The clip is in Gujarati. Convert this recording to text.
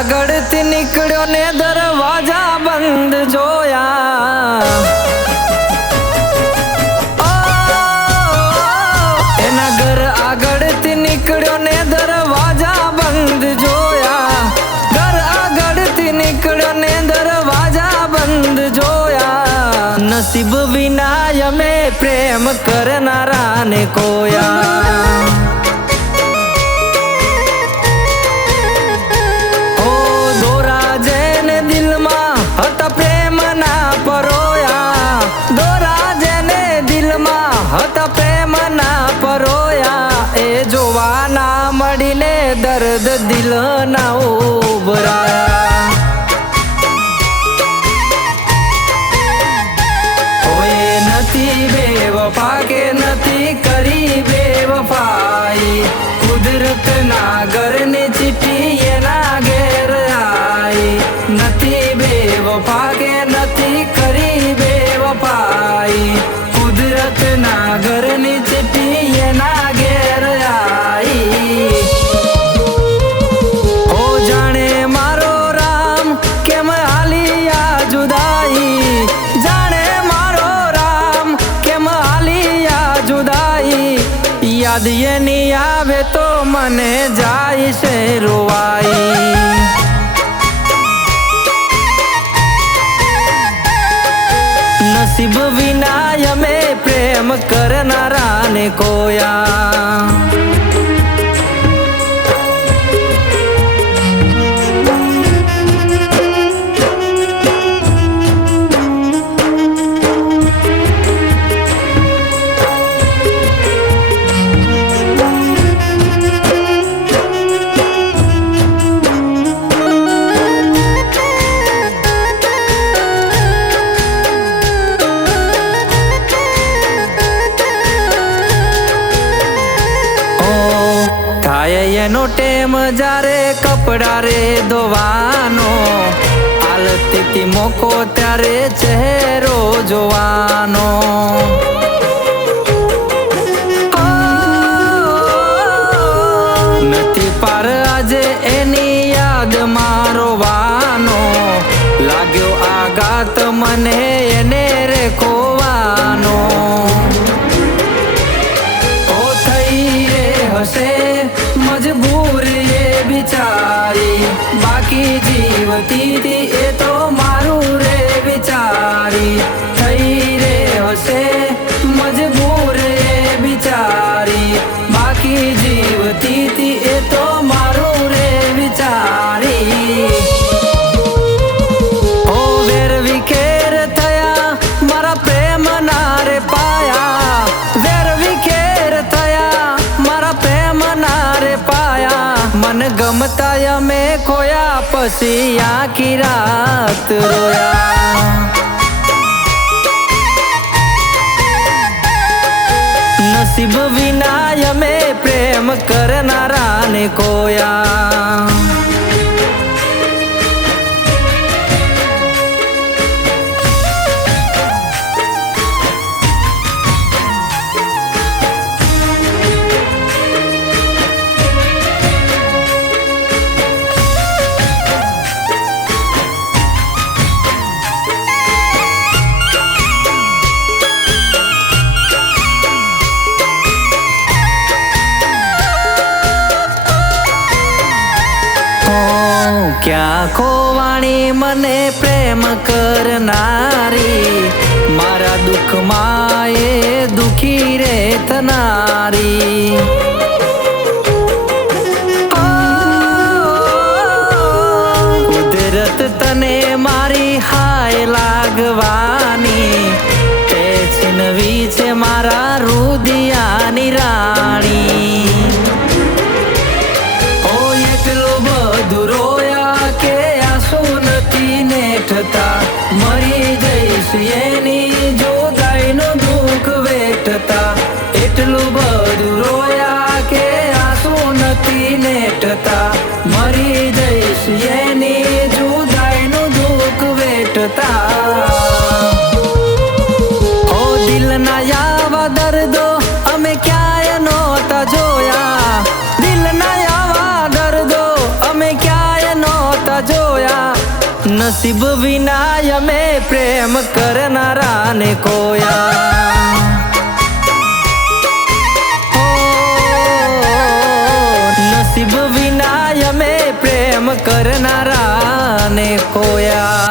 આગળથી નીકળ્યો ને દરવાજા બંધ જોયા. એના ઘર આગળથી નીકળ્યો ને દરવાજા બંધ જોયા. ઘર આગળથી નીકળ્યો ને દરવાજા બંધ જોયા. નસીબ વિના અમે પ્રેમ કરનારાને કોયા. હતા પ્રેમ ના પરોયા એ જોવા ના મળીને દર્દ દિલ ના ઉભરાયા. કોઈ નથી બેવફા કે નથી કરી બેવફાઈ. કુદરત ના ઘરની ચીઠી એના ઘેર આઈ. નથી બેવફા કે નથી કરી બેવફાઈ. કુદરત ના ઘરની ચીઠી એના ઘેર આઈ. ઓ જાણે મારો રામ કેમ હાલી આ જુદાઈ. જાણે મારો રામ કેમ હાલી આ જુદાઈ. યાદ એની આવે તો મને જાય છે રોવાઈ. નસીબ વિના અમે પ્રેમ કરનારાને કોયા. એનો ટેમ જારે કપડા રે ધોવાનો. હાલતી મોકો ત્યારે ચહેરો જોવાનો. નથી પાર આજે એની યાદ મારવાનો. લાગ્યો આઘાત મને એને રે ખોવાનો. ઓ થઈ રે હશે મજબૂર એ બિચારી. બાકી જીવતી હતી એ તો મારું રે બિચારી. થઈ રે હશે મજબૂર એ બિચારી. બાકી જીવતી હતી એ તો મારું રે બિચારી. ઓ વેર વિખેર થયા મારા પ્રેમ ના રે પાયા. વેર વિખેર થયા મારા પ્રેમ ના રે પાયા. મન ગમતા અમે ખોયા પછી આખી રાત રોયા. નસીબ વિના અમે પ્રેમ કરનારાને કોયા. ક્યાં ખોવાણી મને પ્રેમ કરનારી. મારા દુઃખમાં એ દુખી રે થનારી. કુદરત તને મારી હાય લાગવાની. તે છીનવી છે મારા રુદિયાની રાણી. મરી જઈશ એની જોદાઈનું દુઃખ વેઠતા. એટલું બધું રોયા કે આંસુ નથી નેઠતા. મરી જઈશ એની જુદાઈનું દુઃખ વેઠતા. ઓ દિલના આવા દર્દો અમે ક્યાંય નહોતા જોયા. દિલના આવા દર્દો અમે ક્યાંય નહોતા નસીબ વિના અમે પ્રેમ કરનારાને કોયા. નસીબ વિના અમે પ્રેમ કરનારાને કોયા.